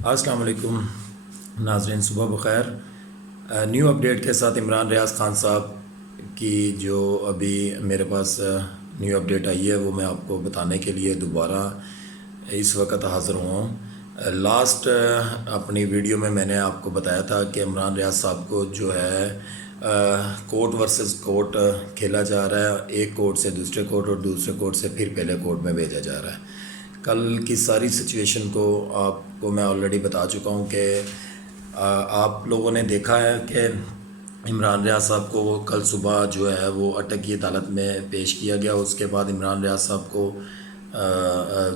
السلام علیکم ناظرین، صبح بخیر۔ نیو اپڈیٹ کے ساتھ عمران ریاض خان صاحب کی جو ابھی میرے پاس نیو اپڈیٹ آئی ہے وہ میں آپ کو بتانے کے لیے دوبارہ اس وقت حاضر ہوں۔ لاسٹ اپنی ویڈیو میں نے آپ کو بتایا تھا کہ عمران ریاض صاحب کو جو ہے کورٹ ورسز کورٹ کھیلا جا رہا ہے، ایک کورٹ سے دوسرے کورٹ اور دوسرے کورٹ سے پھر پہلے کورٹ میں بھیجا جا رہا ہے۔ کل کی ساری سچویشن کو آپ کو میں آلریڈی بتا چکا ہوں کہ آپ لوگوں نے دیکھا ہے کہ عمران ریاض صاحب کو کل صبح جو ہے وہ اٹک کی عدالت میں پیش کیا گیا۔ اس کے بعد عمران ریاض صاحب کو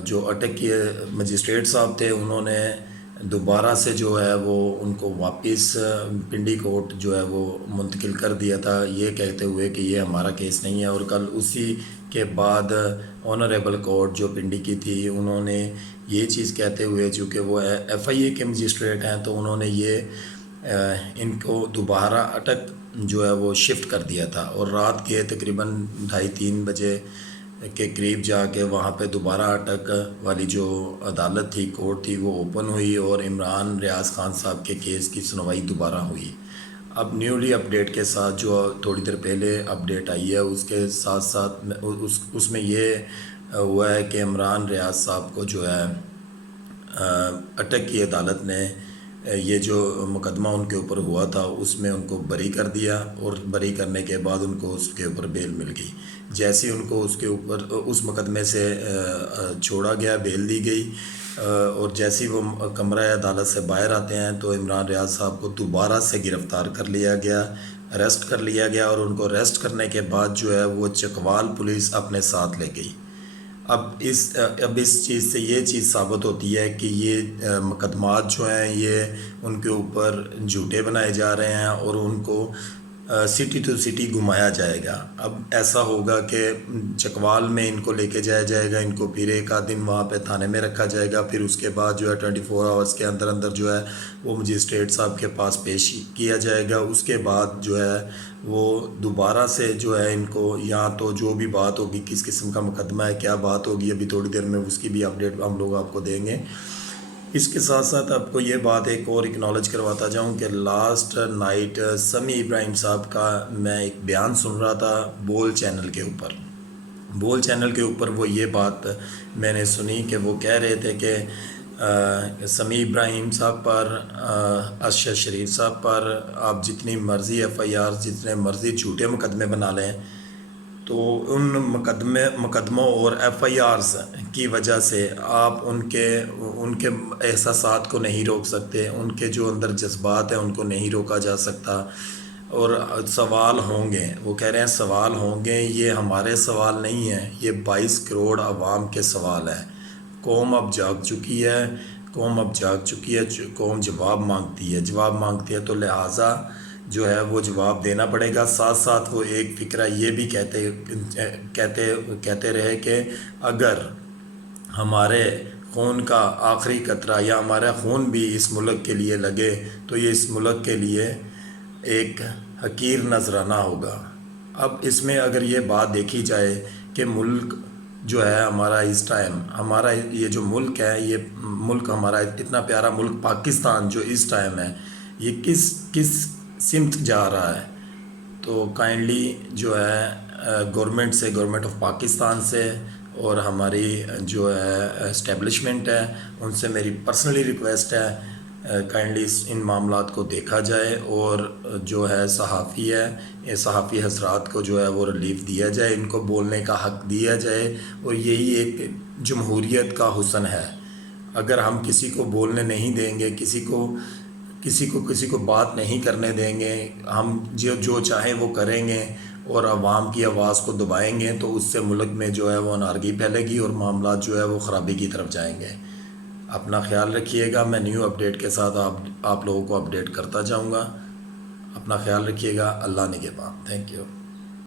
جو اٹک کے مجسٹریٹ صاحب تھے انہوں نے دوبارہ سے جو ہے وہ ان کو واپس پنڈی کورٹ جو ہے وہ منتقل کر دیا تھا، یہ کہتے ہوئے کہ یہ ہمارا کیس نہیں ہے۔ اور کل اسی کے بعد آنریبل کورٹ جو پنڈی کی تھی انہوں نے یہ چیز کہتے ہوئے، چونکہ وہ ایف آئی اے کے مجسٹریٹ ہیں، تو انہوں نے یہ ان کو دوبارہ اٹک جو ہے وہ شفٹ کر دیا تھا، اور رات کے تقریباً 2:30-3 بجے کے قریب جا کے وہاں پہ دوبارہ اٹک والی جو عدالت تھی، کورٹ تھی، وہ اوپن ہوئی اور عمران ریاض خان صاحب کے کیس کی سنوائی دوبارہ ہوئی۔ اب نیولی اپڈیٹ کے ساتھ جو تھوڑی دیر پہلے اپڈیٹ آئی ہے اس کے ساتھ ساتھ اس میں یہ ہوا ہے کہ عمران ریاض صاحب کو جو ہے اٹک کی عدالت نے یہ جو مقدمہ ان کے اوپر ہوا تھا اس میں ان کو بری کر دیا، اور بری کرنے کے بعد ان کو اس کے اوپر بیل مل گئی۔ جیسے ان کو اس کے اوپر اس مقدمے سے چھوڑا گیا، بیل دی گئی، اور جیسے وہ کمرہ عدالت سے باہر آتے ہیں تو عمران ریاض صاحب کو دوبارہ سے گرفتار کر لیا گیا، اریسٹ کر لیا گیا، اور ان کو اریسٹ کرنے کے بعد جو ہے وہ چکوال پولیس اپنے ساتھ لے گئی۔ اب اس چیز سے یہ چیز ثابت ہوتی ہے کہ یہ مقدمات جو ہیں یہ ان کے اوپر جھوٹے بنائے جا رہے ہیں، اور ان کو سٹی ٹو سٹی گھمایا جائے گا۔ اب ایسا ہوگا کہ چکوال میں ان کو لے کے جایا جائے گا، ان کو پھر ایک آدھ دن وہاں پہ تھانے میں رکھا جائے گا، پھر اس کے بعد جو ہے 24 آورس کے اندر جو ہے وہ مجسٹریٹ صاحب کے پاس پیش کیا جائے گا۔ اس کے بعد جو ہے وہ دوبارہ سے جو ہے ان کو یا تو جو بھی بات ہوگی، کس قسم کا مقدمہ ہے، کیا بات ہوگی، ابھی تھوڑی دیر میں اس کی بھی اپڈیٹ ہم لوگ آپ کو دیں گے۔ اس کے ساتھ ساتھ آپ کو یہ بات ایک اور اکنالج کرواتا جاؤں کہ لاسٹ نائٹ سمیع ابراہیم صاحب کا میں ایک بیان سن رہا تھا بول چینل کے اوپر وہ یہ بات میں نے سنی کہ وہ کہہ رہے تھے کہ سمیع ابراہیم صاحب پر، ارشد شریف صاحب پر آپ جتنی مرضی ایف آئی آر، جتنے مرضی جھوٹے مقدمے بنا لیں، تو ان مقدموں اور ایف آئی آرز کی وجہ سے آپ ان کے احساسات کو نہیں روک سکتے، ان کے جو اندر جذبات ہیں ان کو نہیں روکا جا سکتا، اور سوال ہوں گے، وہ کہہ رہے ہیں سوال ہوں گے، یہ ہمارے سوال نہیں ہیں، یہ 22 کروڑ عوام کے سوال ہیں۔ قوم اب جاگ چکی ہے، قوم جواب مانگتی ہے، تو لہٰذا جو ہے وہ جواب دینا پڑے گا۔ ساتھ ساتھ وہ ایک فکرہ یہ بھی کہتے رہے کہ اگر ہمارے خون کا آخری قطرہ یا ہمارا خون بھی اس ملک کے لیے لگے تو یہ اس ملک کے لیے ایک حقیر نذرانہ ہوگا۔ اب اس میں اگر یہ بات دیکھی جائے کہ ملک جو ہے ہمارا اس ٹائم، ہمارا یہ جو ملک ہے، یہ ملک ہمارا اتنا پیارا ملک پاکستان جو اس ٹائم ہے، یہ کس سمت جا رہا ہے، تو کائنڈلی جو ہے گورنمنٹ آف پاکستان سے اور ہماری جو ہے اسٹیبلشمنٹ ہے ان سے میری پرسنلی ریکویسٹ ہے، کائنڈلی ان معاملات کو دیکھا جائے، اور جو ہے صحافی ہے، یہ صحافی حضرات کو جو ہے وہ ریلیف دیا جائے، ان کو بولنے کا حق دیا جائے، اور یہی ایک جمہوریت کا حسن ہے۔ اگر ہم کسی کو بولنے نہیں دیں گے، کسی کو بات نہیں کرنے دیں گے، ہم جو چاہیں وہ کریں گے اور عوام کی آواز کو دبائیں گے، تو اس سے ملک میں جو ہے وہ انارکی پھیلے گی اور معاملات جو ہے وہ خرابی کی طرف جائیں گے۔ اپنا خیال رکھیے گا، میں نیو اپڈیٹ کے ساتھ آپ لوگوں کو اپڈیٹ کرتا جاؤں گا۔ اپنا خیال رکھیے گا، اللہ نگہبان۔ Thank you.